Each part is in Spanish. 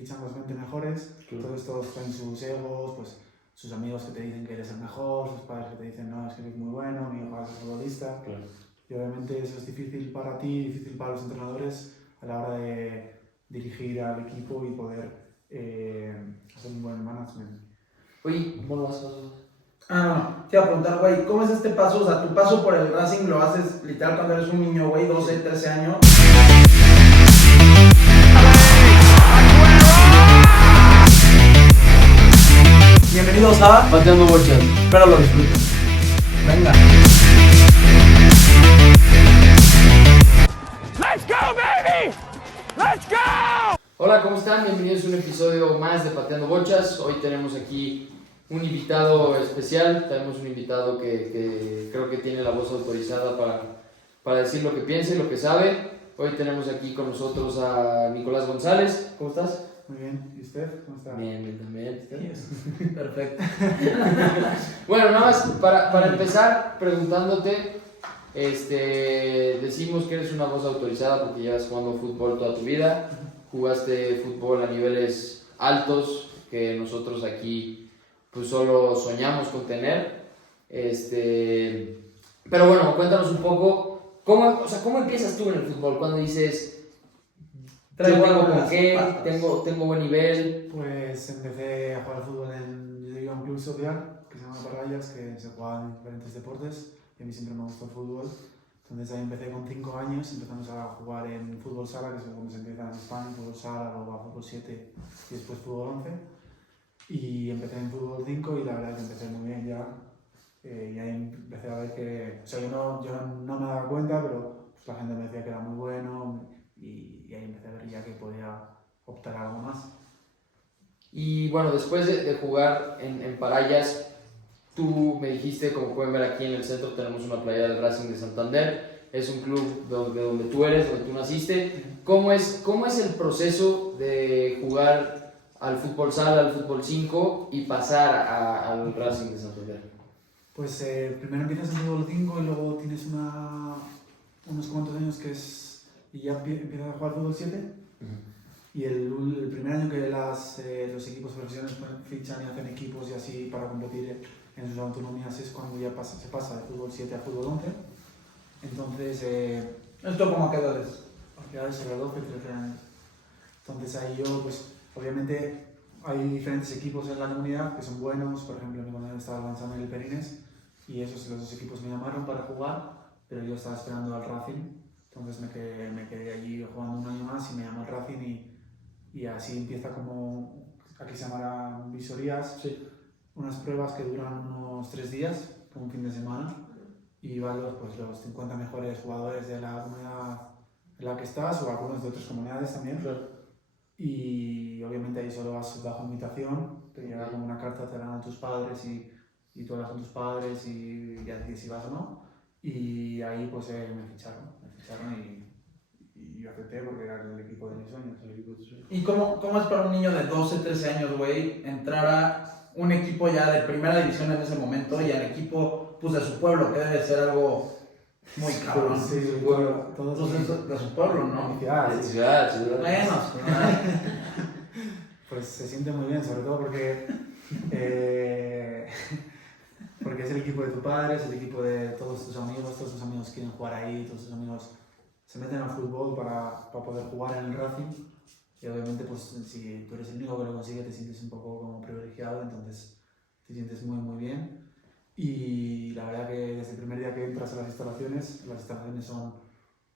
fichan los 20 mejores, entonces todos traen sus egos, pues sus amigos que te dicen que eres el mejor, sus padres que te dicen no, es que eres muy bueno, mi hijo va a ser futbolista. Claro. Y obviamente eso es difícil para ti, difícil para los entrenadores a la hora de dirigir al equipo y poder hacer un buen management. Oye, ¿cómo lo vas? No. Te iba a preguntar, güey, ¿cómo es este paso? O sea, tu paso por el Racing lo haces literal cuando eres un niño, güey, 12, 13 años. Bienvenidos a Pateando Bochas. Espero lo disfruten. Venga. Let's go, baby! Let's go! Hola, ¿cómo están? Bienvenidos a un episodio más de Pateando Bochas. Hoy tenemos aquí un invitado especial. Tenemos un invitado que creo que tiene la voz autorizada para decir lo que piensa y lo que sabe. Hoy tenemos aquí con nosotros a Nicolás González. ¿Cómo estás? Muy bien, ¿y usted? ¿Cómo está? Bien, también. Perfecto. Bueno, nada más para empezar preguntándote, decimos que eres una voz autorizada porque llevas jugando fútbol toda tu vida, jugaste fútbol a niveles altos que nosotros aquí pues solo soñamos con tener, pero bueno, cuéntanos un poco, ¿cómo empiezas tú en el fútbol? Cuando dices, yo tengo con qué, tengo buen nivel. Pues empecé a jugar al fútbol yo digo, un club social que se llama Parrayas, que se juega en diferentes deportes y a mí siempre me gustó el fútbol. Entonces ahí empecé con 5 años, empezamos a jugar en fútbol sala, que es como se empieza en España, fútbol sala, luego a fútbol 7 y después fútbol 11. Y empecé en fútbol 5 y la verdad es que empecé muy bien ya. Y ahí empecé a ver que, o sea, yo no me daba cuenta, pero pues, la gente me decía que era muy bueno y ahí empecé a ver ya que podía optar a algo más. Y bueno, después de jugar en Parayas, tú me dijiste, como pueden ver aquí en el centro tenemos una playera del Racing de Santander, es un club de donde tú eres, donde tú naciste. ¿Cómo es el proceso de jugar al fútbol sala, al fútbol 5 y pasar al Racing de Santander? Pues primero empiezas en fútbol 5 y luego tienes unos cuantos años y ya empiezas a jugar fútbol 7. Y el primer año que los equipos profesionales fichan y hacen equipos y así para competir en sus autonomías es cuando ya se pasa de fútbol 7 a fútbol 11. Entonces, ¿Esto cómo a qué edades? a qué edades era 12, 13 años. Entonces ahí yo, pues obviamente hay diferentes equipos en la comunidad que son buenos. Por ejemplo, mi cuando estaba avanzando en el Perines y los dos equipos me llamaron para jugar, pero yo estaba esperando al Racing. Entonces me quedé allí jugando un año más y me llamó el Racing y así empieza como, aquí se llamarán visorías, Sí. unas pruebas que duran unos 3 días, como un fin de semana, y van los 50 mejores jugadores de la comunidad en la que estás o algunos de otras comunidades también. Claro. Y obviamente ahí solo vas bajo invitación, te llega como una carta, te dan a tus padres y tú hablas con tus padres y ya decides si vas o no. Y ahí pues me ficharon y yo acepté porque era el equipo de mis sueños. ¿Y cómo es para un niño de 12, 13 años, güey, entrar a un equipo ya de primera división en ese momento y al equipo pues, de su pueblo, que debe ser algo muy cabrón? Sí, su pueblo. Todos Entonces, de su pueblo, ¿no? felicidades. De ciudad. Bueno, Pues se siente muy bien, sobre todo porque es el equipo de tu padre, es el equipo de todos tus amigos quieren jugar ahí, todos tus amigos se meten al fútbol para poder jugar en el Racing. Y obviamente pues si tú eres el único que lo consigue te sientes un poco como privilegiado, entonces te sientes muy muy bien. Y la verdad que desde el primer día que entras a las instalaciones son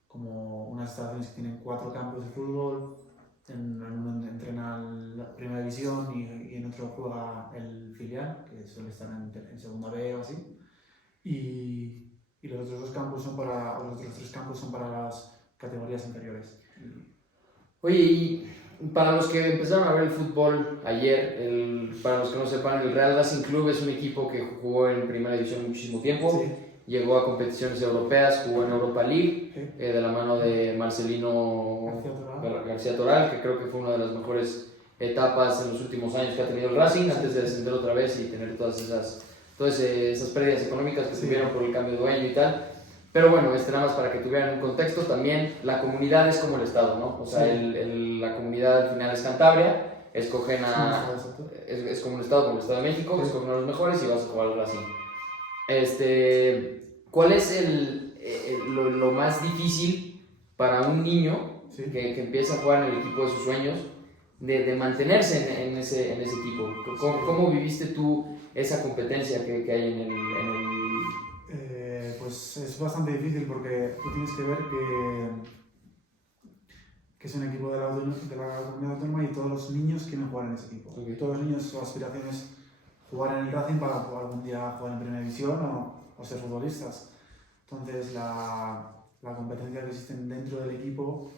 como unas instalaciones que tienen 4 campos de fútbol. En uno entrena la primera división y en otro juega el filial, que suele estar en segunda B o así. Y los otros 3 campos son para las categorías inferiores. Oye, y para los que empezaron a ver el fútbol ayer, para los que no sepan, el Real Racing Club es un equipo que jugó en primera división muchísimo tiempo. Sí. Llegó a competiciones europeas, jugó en Europa League, Sí. de la mano de Marcelino García Toral, que creo que fue una de las mejores etapas en los últimos años que ha tenido el Racing, antes de descender otra vez y tener todas esas pérdidas económicas que tuvieron por el cambio de dueño y tal. Pero bueno, nada más para que tuvieran un contexto, también la comunidad es como el Estado, ¿no? O sea, la comunidad al final es Cantabria escogen Sí, a... exacto. Es como un estado, como el Estado de México, Sí. escogen a los mejores y vas a jugar al Racing. ¿Cuál es lo más difícil para un niño Sí. que empieza a jugar en el equipo de sus sueños de mantenerse en ese equipo? ¿Cómo viviste tú esa competencia que hay en el Pues es bastante difícil porque tú tienes que ver que es un equipo de la comunidad autónoma y todos los niños quieren jugar en ese equipo. Ok. Todos los niños, su aspiración es jugar en el Racing para algún día jugar en primera división o ser futbolistas. Entonces la competencia que existe dentro del equipo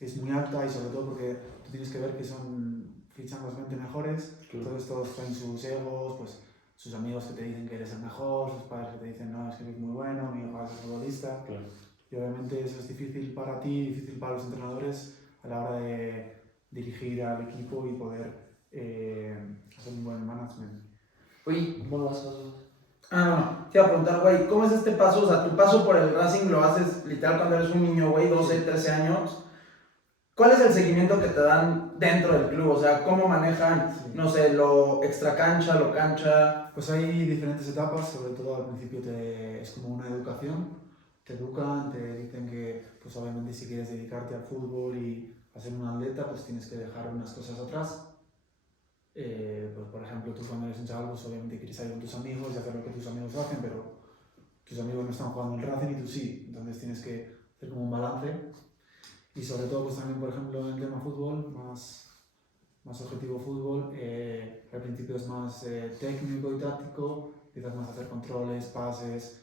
es muy alta y sobre todo porque tú tienes que ver que fichan los 20 mejores, Claro. entonces todos traen sus egos, pues sus amigos que te dicen que eres el mejor, sus padres que te dicen no, es que eres muy bueno, mi hijo va a ser futbolista. Claro. Y obviamente eso es difícil para ti, difícil para los entrenadores a la hora de dirigir al equipo y poder hacer un buen management. Oye, bueno, vas. No. Te iba a preguntar, güey, ¿cómo es este paso? O sea, tu paso por el Racing lo haces literal cuando eres un niño, güey, 12, 13 años. ¿Cuál es el seguimiento que te dan dentro del club? O sea, ¿cómo manejan, Sí. no sé, lo extracancha, lo cancha? Pues hay diferentes etapas, sobre todo al principio es como una educación, te educan, te dicen que pues obviamente si quieres dedicarte al fútbol y a ser un atleta pues tienes que dejar unas cosas atrás. Pues por ejemplo tú cuando eres un chaval pues obviamente quieres salir con tus amigos y hacer lo que tus amigos hacen, pero tus amigos no están jugando en el Racing y tú sí, entonces tienes que hacer como un balance. Y sobre todo pues también por ejemplo en el tema fútbol, más objetivo fútbol, al principio es más técnico y táctico, empiezas más a hacer controles, pases,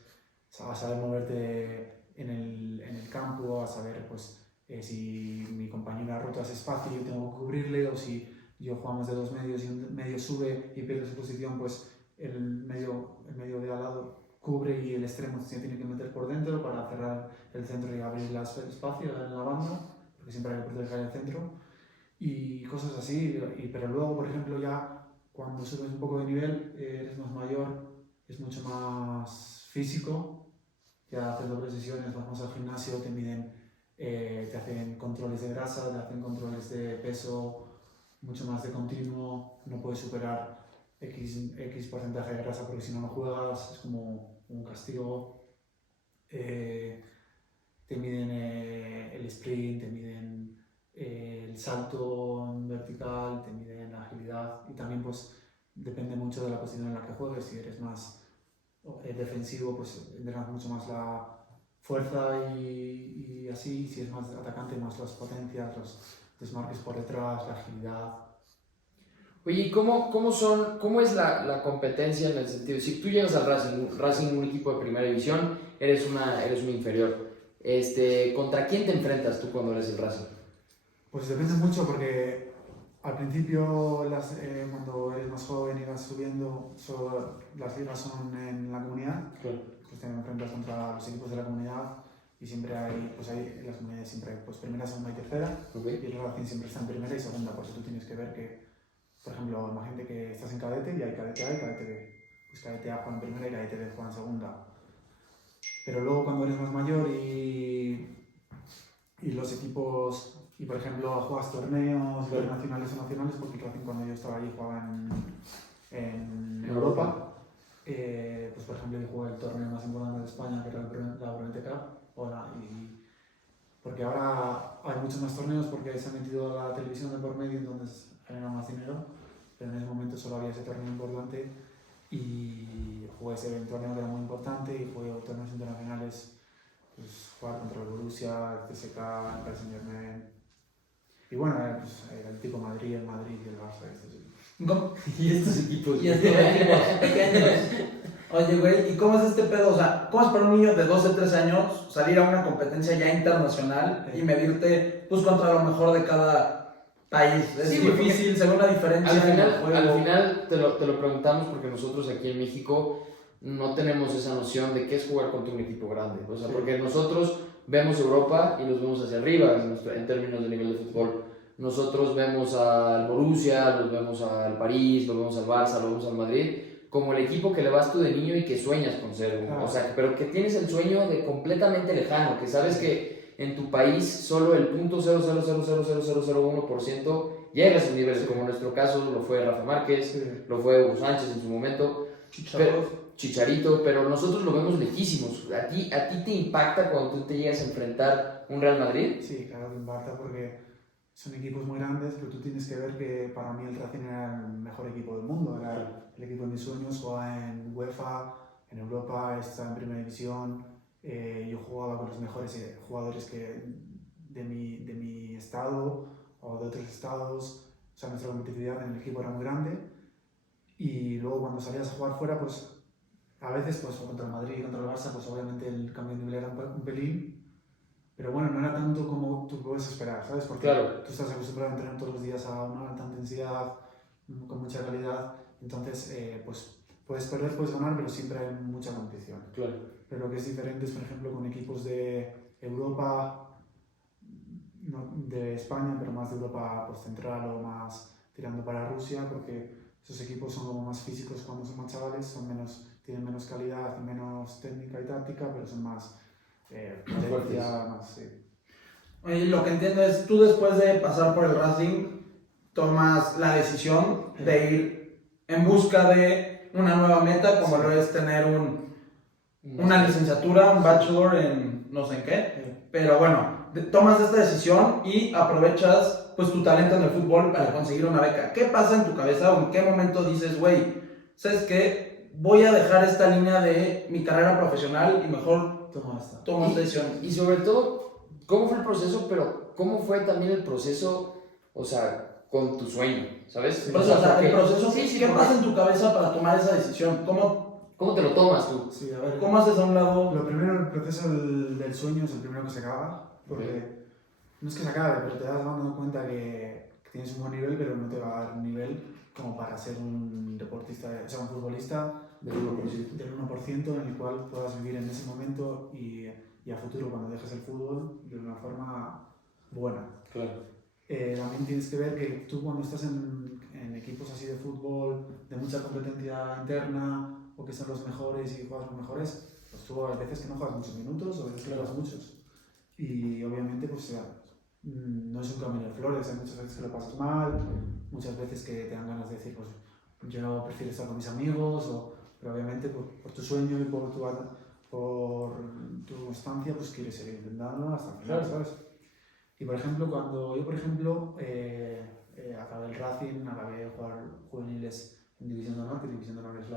a saber moverte en el campo, a saber pues, si mi compañero ha roto ese espacio yo tengo que cubrirle, o si yo jugamos de dos medios y un medio sube y pierde su posición, pues el medio de al lado cubre y el extremo se tiene que meter por dentro para cerrar el centro y abrir el espacio en la banda, porque siempre hay que proteger el centro. Y cosas así, pero luego, por ejemplo, ya cuando subes un poco de nivel, eres más mayor, es mucho más físico, ya haces dobles sesiones, vas más al gimnasio, te hacen controles de grasa, te hacen controles de peso, mucho más de continuo, no puedes superar X porcentaje de grasa porque si no juegas, es como un castigo. Te miden el sprint, te miden el salto en vertical, te miden la agilidad y también pues depende mucho de la posición en la que juegues. Si eres más defensivo pues entrenas mucho más la fuerza y así, si es más atacante más las potencias, los desmarques por detrás, la agilidad. Oye, ¿cómo es la competencia en el sentido? Si tú llegas al Racing, un equipo de primera división, eres un inferior. ¿Contra quién te enfrentas tú cuando eres el Racing? Pues depende mucho porque al principio, cuando eres más joven y vas subiendo, las ligas son en la comunidad, Claro. pues te enfrentas contra los equipos de la comunidad y siempre hay, en las comunidades siempre hay pues, primera, segunda y tercera, Okay. y el Racing siempre está en primera y segunda, por eso tú tienes que ver que, por ejemplo, imagínate que estás en cadete y hay cadete A y cadete B, pues cadete A juega en primera y cadete B juega en segunda. Pero luego cuando eres más mayor y los equipos, y por ejemplo juegas torneos internacionales o nacionales, porque el Racing cuando yo estaba allí jugaba en Europa, pues por ejemplo yo jugué el torneo más importante de España que era la Brunete Cup, porque ahora hay muchos más torneos porque se ha metido la televisión de por medio, entonces genera más dinero, pero en ese momento solo había ese torneo importante y jugué ese torneo que era muy importante y jugué torneos internacionales, pues jugar contra el Borussia, el CSK, el Paris Saint-Germain y bueno, pues, el Atlético de Madrid, el Madrid y el Barça. Y estos equipos. Y estos equipos pequeños. Oye, güey, ¿y cómo es este pedo? O sea, ¿cómo es para un niño de 12, 13 años salir a una competencia ya internacional y medirte pues contra lo mejor de cada país? Es Sí, difícil, se ve una diferencia en el juego. Al final te lo preguntamos porque nosotros aquí en México no tenemos esa noción de qué es jugar contra un equipo grande. O sea, Sí. porque nosotros vemos Europa y nos vemos hacia arriba en términos de nivel de fútbol. Nosotros vemos al Borussia, los vemos al París, los vemos al Barça, los vemos al Madrid, como el equipo que le vas tú de niño y que sueñas con ser. Claro. O sea, pero que tienes el sueño de completamente lejano, que sabes que en tu país solo el .0000001% llegas a un nivel, como en nuestro caso lo fue Rafa Márquez, Sí. lo fue Hugo Sánchez en su momento, Chicharito, pero nosotros lo vemos lejísimos. ¿A ti te impacta cuando tú te llegas a enfrentar un Real Madrid? Sí, claro que impacta porque son equipos muy grandes, pero tú tienes que ver que para mí el Racing era el mejor equipo del mundo, era el equipo de mis sueños, jugaba en UEFA, en Europa, estaba en Primera División, yo jugaba con los mejores jugadores de mi estado o de otros estados, o sea, nuestra competitividad en el equipo era muy grande y luego cuando salías a jugar fuera, pues a veces pues contra el Madrid y contra el Barça, pues obviamente el cambio de nivel era un pelín. Pero bueno, no era tanto como tú puedes esperar, ¿sabes? Porque Claro. tú estás acostumbrado a entrenar todos los días a una alta intensidad, con mucha calidad, entonces pues puedes perder, puedes ganar, pero siempre hay mucha competición. Claro. Pero lo que es diferente es, por ejemplo, con equipos de Europa, no, de España, pero más de Europa pues, central o más tirando para Rusia, porque esos equipos son como más físicos cuando son más chavales, tienen menos calidad, menos técnica y táctica, pero son más potencia, más, sí. Oye, lo que entiendo es, tú después de pasar por el Racing, tomas la decisión de ir en busca de una nueva meta, como lo es tener una licenciatura, un bachelor en no sé en qué, pero bueno, tomas esta decisión y aprovechas pues tu talento en el fútbol para conseguir una beca. ¿Qué pasa en tu cabeza o en qué momento dices, güey, ¿sabes qué? Voy a dejar esta línea de mi carrera profesional y mejor tomo esta decisión? Y sobre todo, ¿cómo fue el proceso? Pero ¿cómo fue también el proceso, o sea, con tu sueño, ¿sabes? Pues, o sea, el proceso, sí, ¿qué porque- pasa en tu cabeza para tomar esa decisión? ¿Cómo te lo tomas tú? Sí, a ver, ¿Cómo haces a un lado? lo primero, el proceso del sueño es el primero que se acaba, porque Ok. no es que se acabe, pero te das dando cuenta que tienes un buen nivel, pero no te va a dar un nivel como para ser un deportista, o sea, un futbolista Del 1%. del 1% en el cual puedas vivir en ese momento y a futuro cuando dejes el fútbol de una forma buena. Claro. También tienes que ver que tú cuando estás en equipos así de fútbol, de mucha competencia interna, o que son los mejores y juegas los mejores, pues tú hay veces que no juegas muchos minutos o a veces que juegas muchos. Y obviamente pues no es un camino de flores, hay muchas veces que lo pasas mal, muchas veces que te dan ganas de decir pues yo prefiero estar con mis amigos, pero obviamente por tu sueño y por tu estancia pues quieres seguir intentando hasta el final, Claro. ¿sabes? Y por ejemplo, cuando yo, por ejemplo, acabé el Racing, acabé de jugar juveniles en División de Honor, que División de Honor es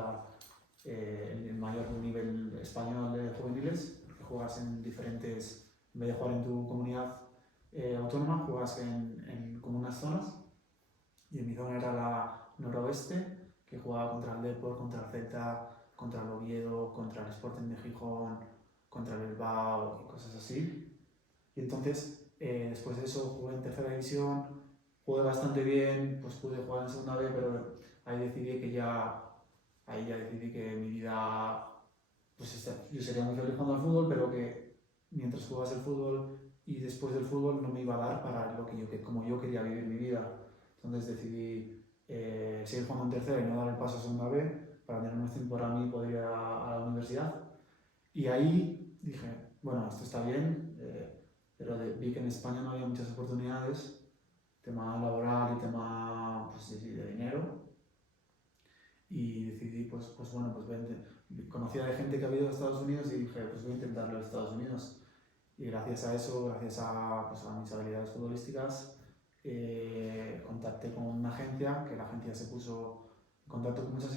el mayor nivel español de juveniles, que juegas en diferentes, en vez de jugar en tu comunidad autónoma, juegas como unas zonas, y en mi zona era la noroeste, que jugaba contra el Depor, contra el Celta, contra el Oviedo, contra el Sporting de Gijón, contra el Bilbao y cosas así. Y entonces, después de eso, jugué en tercera división, jugué bastante bien, pues pude jugar en segunda B, pero ahí ya decidí que mi vida, pues yo sería muy feliz jugando al fútbol, pero que mientras jugase el fútbol y después del fútbol no me iba a dar para como yo quería vivir mi vida. Entonces decidí seguir jugando en tercera y no dar el paso a segunda B para tener más tiempo para mí poder ir a la universidad. Y ahí dije, bueno, esto está bien, pero vi que en España no había muchas oportunidades, tema laboral y tema pues, de dinero, y decidí, conocí a gente que había ido a Estados Unidos y dije, pues voy a intentarlo en Estados Unidos. Y gracias a eso, gracias a mis habilidades futbolísticas, contacté con una agencia, que la agencia se puso en contacto con muchas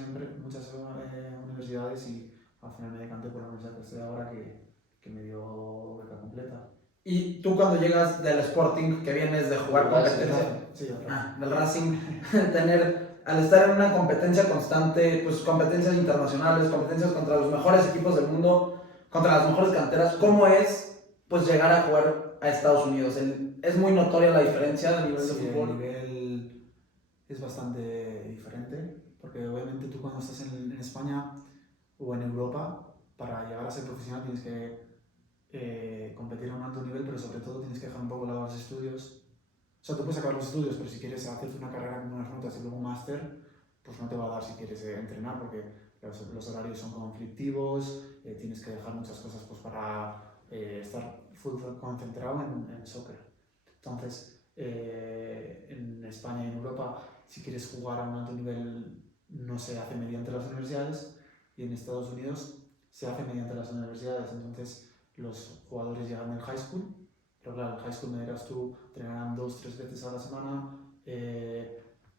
universidades y al final me decanté por la universidad que estoy ahora, que me dio beca completa. Y tú cuando llegas del Sporting, que vienes de jugar competencia, Sí, del Racing, al estar en una competencia constante, pues competencias internacionales, competencias contra los mejores equipos del mundo, contra las mejores canteras, ¿cómo es pues llegar a jugar a Estados Unidos? ¿Es muy notoria la diferencia a nivel de fútbol? El nivel es bastante diferente, porque obviamente tú cuando estás en España o en Europa, para llegar a ser profesional tienes que competir a un alto nivel, pero sobre todo tienes que dejar un poco de lado los estudios. O sea, tú puedes acabar los estudios, pero si quieres hacerte una carrera con unas notas y luego un máster, pues no te va a dar si quieres entrenar, porque los horarios son conflictivos, tienes que dejar muchas cosas pues, para estar full concentrado en soccer. Entonces, en España y en Europa, si quieres jugar a un alto nivel, no se hace mediante las universidades, y en Estados Unidos se hace mediante las universidades. Entonces los jugadores llegan del high school, pero claro, el high school, me dirás tú, entrenarán 2-3 veces a la semana,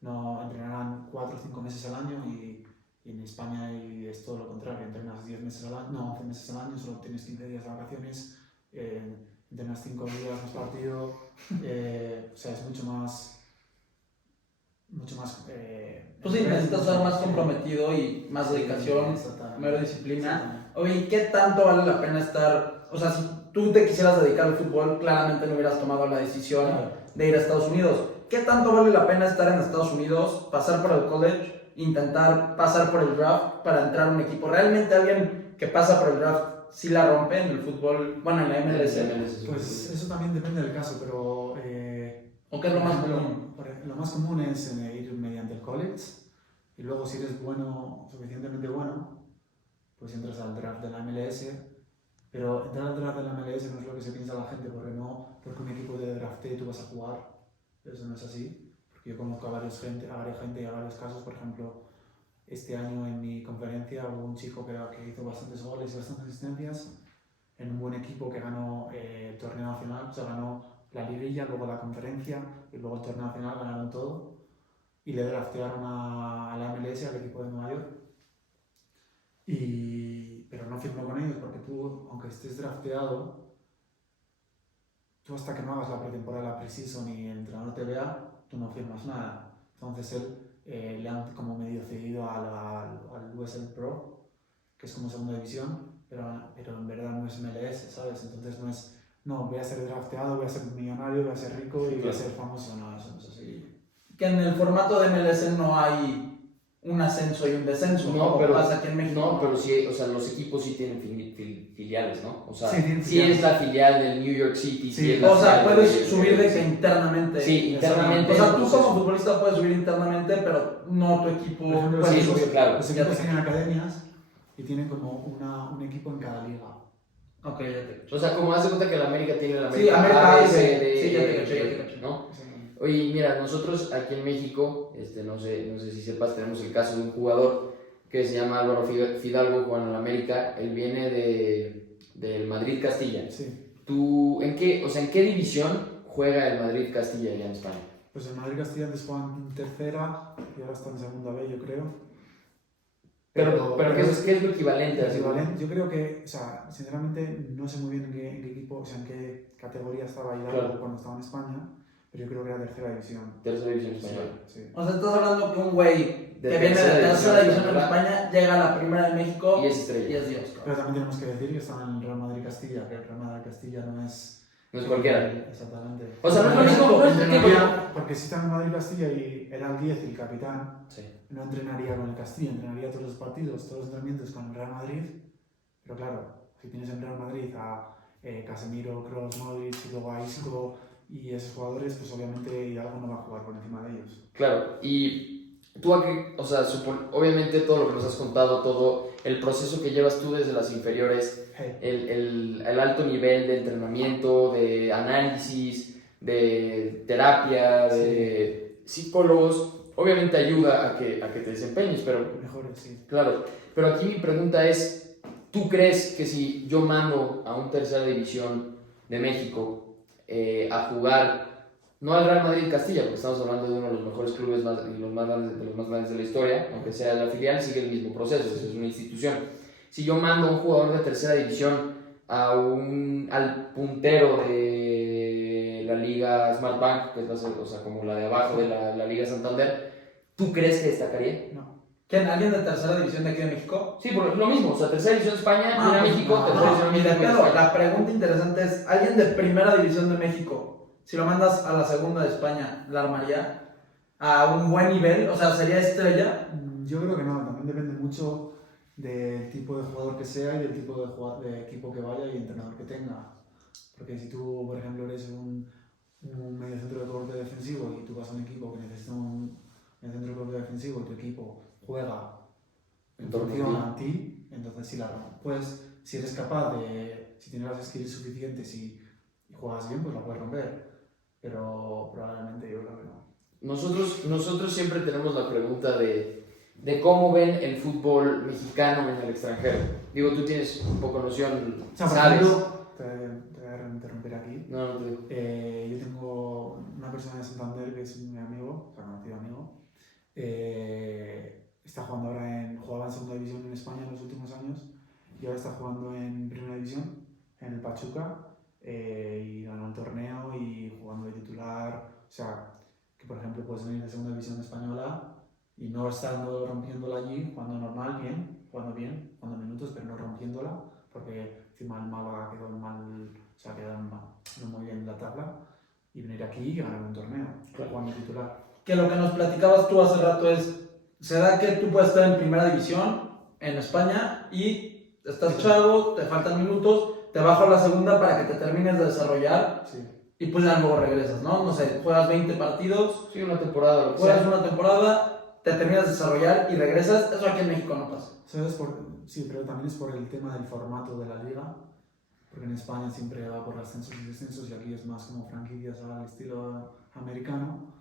no entrenarán 4 o 5 meses al año, y en España es todo lo contrario, entrenas 10 meses al año, no, 11 meses al año, solo tienes 15 días de vacaciones, entrenas 5 días más partido, o sea, es mucho más... Pues sí, necesitas estar más comprometido y más dedicación, exactamente. mera disciplina. Exactamente. Oye, ¿qué tanto vale la pena estar? O sea, si tú te quisieras dedicar al fútbol, claramente no hubieras tomado la decisión de ir a Estados Unidos. ¿Qué tanto vale la pena estar en Estados Unidos, pasar por el college, intentar pasar por el draft para entrar a un equipo? ¿Realmente alguien que pasa por el draft sí la rompe en el fútbol, bueno, en la MLS? Pues eso también depende del caso, pero... ¿O qué es lo más común? Lo más común es ir mediante el college, y luego si eres bueno, suficientemente bueno, pues entras al draft de la MLS. Pero entrar al draft de la MLS no es lo que se piensa la gente, porque un equipo te drafte tú vas a jugar. Eso no es así, porque yo conozco a varias gente y a varios casos. Por ejemplo, este año en mi conferencia hubo un chico que hizo bastantes goles y bastantes asistencias en un buen equipo que ganó el torneo nacional, o sea, ganó la liguilla, luego la conferencia y luego el torneo nacional, ganaron todo, y le draftearon a la MLS, al equipo de Nueva York, pero no firmó con ellos, porque tú, aunque estés drafteado, tú hasta que no hagas la pretemporada, la pre-season, y el entrenador te vea, tú no firmas nada. Entonces él le han como medio cedido al USL Pro, que es como segunda división, pero en verdad no es MLS, ¿sabes? Entonces no, voy a ser drafteado, voy a ser millonario, voy a ser rico y voy a ser famoso. No, eso no es así. Que en el formato de MLS no hay un ascenso y un descenso, no, como pero pasa aquí en México. No, pero sí, o sea, los equipos sí tienen filiales, ¿no? O sea, sí, sí es la filial del New York City. Sí, es la o sea, filial puedes del- subir de que internamente. Sí, internamente. O sea, tú entonces- como futbolista puedes subir internamente, pero no tu equipo Por ejemplo, puede sí, subir. claro. Los equipos tienen academias y tienen como un equipo en cada liga. Ok, ya te cacho. O sea, como hace cuenta que la América tiene la Sí, América América A, B, A, C, B, D, sí, ya te E, caché, ya te F, caché. ¿no? Oye, mira, nosotros aquí en México, no sé si sepas, tenemos el caso de un jugador que se llama Álvaro Fidalgo, jugando en la América. Él viene del Madrid Castilla. Sí. ¿Tú en qué división juega el Madrid Castilla allá en España? Pues el Madrid Castilla antes jugaba en tercera y ahora está en segunda B, yo creo. Pero ¿qué es lo equivalente a eso? Yo creo que, o sea, sinceramente no sé muy bien en qué equipo, o sea, en qué categoría estaba Hidalgo Claro. cuando estaba en España, pero yo creo que era tercera división. Tercera división española. Sí. O sea, estás hablando que un güey De que viene de tercera tercera división en española. España llega a la primera de México Y es estrella. y es Dios. Pero cabrón. también tenemos que decir que estaba en el Real Madrid Castilla, que el Real Madrid Castilla no es... No es cualquiera. Exactamente. O sea, no es lo mismo, no es lo mismo. Porque si está en el Madrid Castilla y era el 10 y el capitán, Sí. no entrenaría con el Castilla, entrenaría todos los partidos, todos los entrenamientos con el Real Madrid. Pero claro, si tienes en Real Madrid a Casemiro, Kroos, Modric y luego a Isco y esos jugadores, pues obviamente Hidalgo no va a jugar por encima de ellos. Claro, y tú aquí, o sea, obviamente todo lo que nos has contado, todo el proceso que llevas tú desde las inferiores, el alto nivel de entrenamiento, de análisis, de terapia, de psicólogos, obviamente ayuda a que te desempeñes, pero Mejores, sí. claro, pero aquí mi pregunta es, ¿tú crees que si yo mando a un tercera división de México a jugar, no al Real Madrid Castilla, porque estamos hablando de uno de los mejores clubes y los más grandes de la historia, aunque sea la filial, sigue el mismo proceso, es una institución. Si yo mando a un jugador de tercera división al puntero de la Liga Smart Bank, que es como la de abajo de la Liga Santander, ¿tú crees que destacaría? No. ¿Quién? ¿Alguien de tercera división de aquí de México? Sí, por lo mismo, o sea, tercera división de España, Ah, viene a pues, México, no, tercera división de ni de México. viene a pedo. España. La pregunta interesante es, ¿alguien de primera división de México, si lo mandas a la segunda de España, la armaría a un buen nivel? O sea, ¿sería estrella? Yo creo que no, también depende mucho del tipo de jugador que sea y del tipo de equipo que vaya y entrenador que tenga. Porque si tú, por ejemplo, eres un mediocentro de corte defensivo y tú vas a un equipo que necesita un mediocentro de corte defensivo y tu equipo juega en función a ti, entonces sí la rompe. Pues si eres capaz si tienes las skills suficientes y juegas bien, pues la puedes romper. pero probablemente yo creo que no. Nosotros siempre tenemos la pregunta de cómo ven el fútbol mexicano en el extranjero. Digo, tú tienes un poco noción, O sea, por ¿sabes? ejemplo, te voy a interrumpir aquí. No, no te digo. Yo tengo una persona de Santander que es mi amigo, o sea, conocido amigo. Está jugando ahora jugaba en segunda división en España en los últimos años y ahora está jugando en primera división, en el Pachuca, y ganó el torneo y jugando de titular. O sea, que por ejemplo puedes venir de segunda división española y no estando rompiéndola allí, jugando normal, jugando bien, jugando minutos, pero no rompiéndola, porque encima el Málaga quedó mal, o sea, quedó no muy bien en la tabla, y venir aquí y ganar un torneo, jugando titular. Que lo que nos platicabas tú hace rato es, se da que tú puedes estar en primera división en España y estás chavo, te faltan minutos, te bajo a la segunda para que te termines de desarrollar Sí. y pues ya luego regresas, ¿no? No sé, juegas 20 partidos, Sí, una temporada, lo que juegas sea. una temporada, te terminas de desarrollar y regresas. Eso aquí en México no pasa. ¿Sabes? Sí, pero también es por el tema del formato de la liga, porque en España siempre va por ascensos y descensos y aquí es más como franquicias al estilo americano.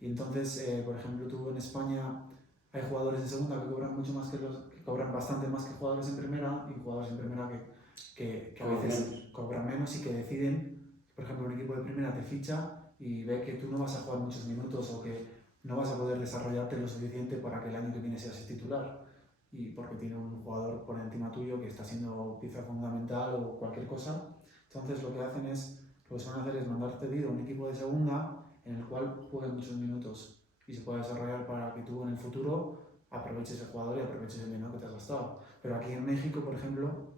Y entonces, por ejemplo, tú en España hay jugadores en segunda que cobran mucho más que cobran bastante más que jugadores en primera, y jugadores en primera que a veces cobran menos y que deciden, por ejemplo, un equipo de primera te ficha y ve que tú no vas a jugar muchos minutos o que no vas a poder desarrollarte lo suficiente para que el año que viene seas titular, y porque tiene un jugador por encima tuyo que está siendo pieza fundamental o cualquier cosa. Entonces lo que hacen lo que suelen hacer es mandarte a un equipo de segunda en el cual jueguen muchos minutos y se pueda desarrollar para que tú en el futuro aproveches el jugador y aproveches el dinero que te has gastado. Pero aquí en México, por ejemplo,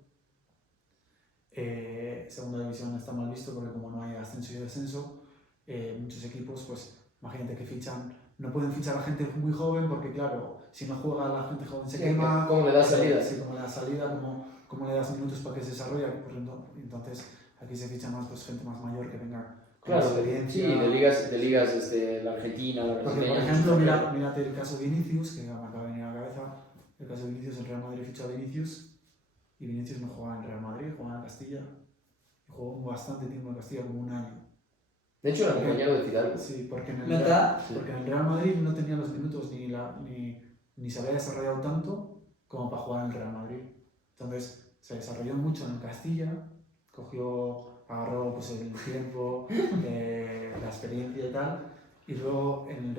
segunda división está mal visto porque como no hay ascenso y descenso, muchos equipos, pues imagínate que no pueden fichar a gente muy joven porque claro, si no juega la gente joven se quema. ¿Cómo le das salida? Sí, como le das salida, como le das minutos para que se desarrolle. Entonces aquí se ficha más pues, gente más mayor que venga con Claro, experiencia. sí, de ligas la Argentina, la Porque, por brasileña. ejemplo, mírate el caso de Vinicius, que me acaba de venir a la cabeza. El caso de Vinicius, el Real Madrid fichó a Vinicius y Vinicius no jugaba en Real Madrid, jugaba en Castilla. Y jugó bastante tiempo en Castilla, como un año. De hecho, era compañero de Fidalgo. Sí, porque en ¿Neta? el Real Madrid no tenía los minutos ni se había desarrollado tanto como para jugar en el Real Madrid. Entonces se desarrolló mucho en Castilla, agarró pues, el tiempo, la experiencia y tal, y luego en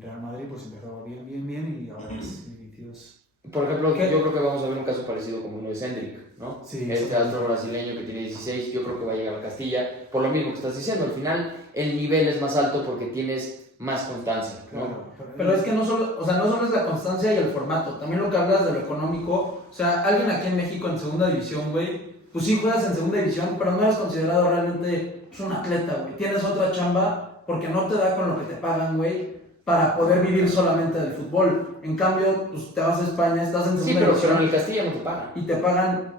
Real Madrid pues empezó bien y ahora es Vinicius. Por ejemplo, yo creo que vamos a ver un caso parecido como uno es Hendrik, ¿no? Sí, este astro brasileño que tiene 16, yo creo que va a llegar a Castilla, por lo mismo que estás diciendo, al final el nivel es más alto porque tienes más constancia, ¿no? Claro, Pero es que no solo es la constancia y el formato, también lo que hablas de lo económico. O sea, alguien aquí en México en segunda división, güey, pues sí juegas en segunda división, pero no eres considerado realmente un atleta, güey. Tienes otra chamba porque no te da con lo que te pagan, güey, para poder vivir solamente del fútbol. En cambio, pues te vas a España, estás en segunda Sí, pero división en el Castilla no te pagan. y te pagan.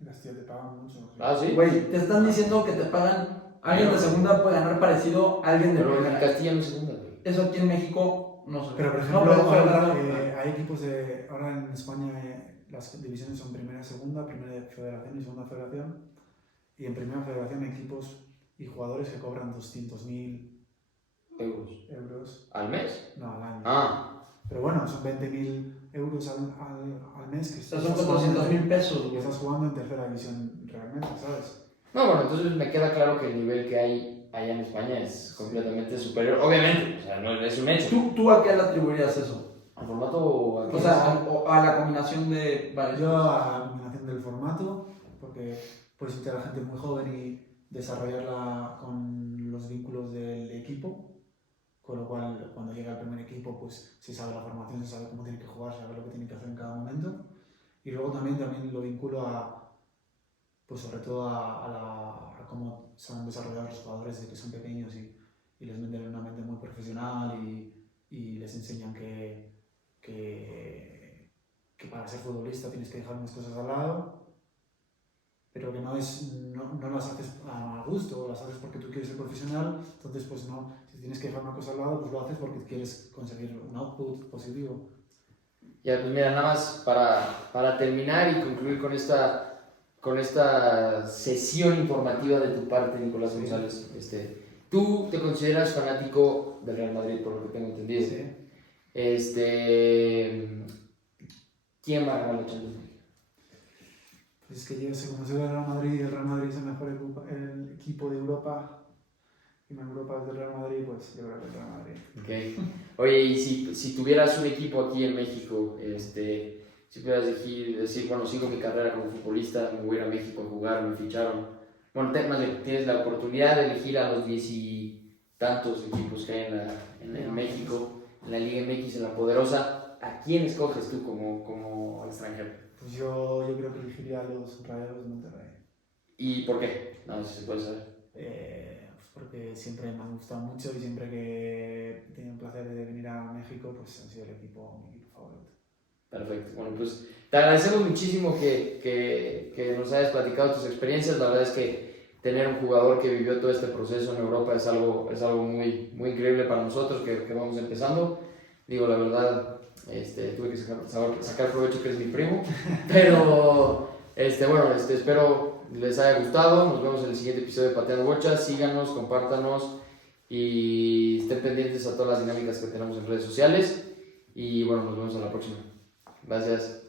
en Castilla te pagan mucho. Ah, sí. Güey, te están diciendo que te pagan. Alguien de segunda puede ganar parecido a alguien de Pero en el primera. Castilla no es segunda, güey. Eso aquí en México no sé. Pero por No, ejemplo, pero ahora, claro, hay equipos ahora en España las divisiones son primera, segunda, primera federación y segunda federación, y en primera federación hay equipos y jugadores que cobran 200.000 euros. ¿Al mes? No, al año. Ah, Pero bueno, son 20.000 euros al mes que estos son 400.000 pesos, y güey. estás jugando en tercera división realmente, ¿sabes? no, bueno, entonces me queda claro que el nivel que hay allá en España es completamente superior, obviamente, o sea, no es un hecho. ¿Tú a qué le atribuirías eso? ¿Al formato aquí? O sea, a la combinación de varios. Yo a la combinación del formato, porque puedes meter a gente muy joven y desarrollarla con los vínculos del equipo, con lo cual cuando llega el primer equipo pues se sabe la formación, se sabe cómo tiene que jugar, se sabe lo que tiene que hacer en cada momento, y luego también lo vinculo pues sobre todo a cómo saben desarrollar los jugadores desde que son pequeños y les meten en una mente muy profesional y les enseñan que para ser futbolista tienes que dejar unas cosas al lado, pero que no las haces a gusto, las haces porque tú quieres ser profesional. Entonces pues no, si tienes que dejar una cosa al lado, pues lo haces porque quieres conseguir un output positivo. Ya, pues mira, nada más para terminar y concluir con esta sesión informativa de tu parte, Nicolás González, Tú te consideras fanático del Real Madrid, por lo que tengo entendido. Sí. ¿Quién va a ganar la Champions League? Pues es que yo sé cómo se ve el Real Madrid, el Real Madrid es el mejor el equipo de Europa. Y en Europa es del Real Madrid, pues yo creo que el Real Madrid. Okay. Oye, y si tuvieras un equipo aquí en México, si pudieras decir, bueno, sigo mi carrera como futbolista, me voy a ir a México a jugar, me ficharon. Bueno, más bien, tienes la oportunidad de elegir a los 10 y tantos equipos que hay en México, en la Liga MX, en la Poderosa. ¿A quién escoges tú como extranjero? Pues yo creo que elegiría a los Rayados de Monterrey. ¿Y por qué? No sé si se puede saber. Pues porque siempre me ha gustado mucho y siempre que he tenido el placer de venir a México, pues ha sido mi equipo favorito. Perfecto. Bueno, pues te agradecemos muchísimo que nos hayas platicado tus experiencias. La verdad es que tener un jugador que vivió todo este proceso en Europa es algo muy, muy increíble para nosotros que vamos empezando. Digo, la verdad, tuve que sacar provecho que es mi primo, pero bueno, espero les haya gustado. Nos vemos en el siguiente episodio de Pateando Bochas. Síganos, compártanos y estén pendientes a todas las dinámicas que tenemos en redes sociales. Y bueno, nos vemos en la próxima. Gracias.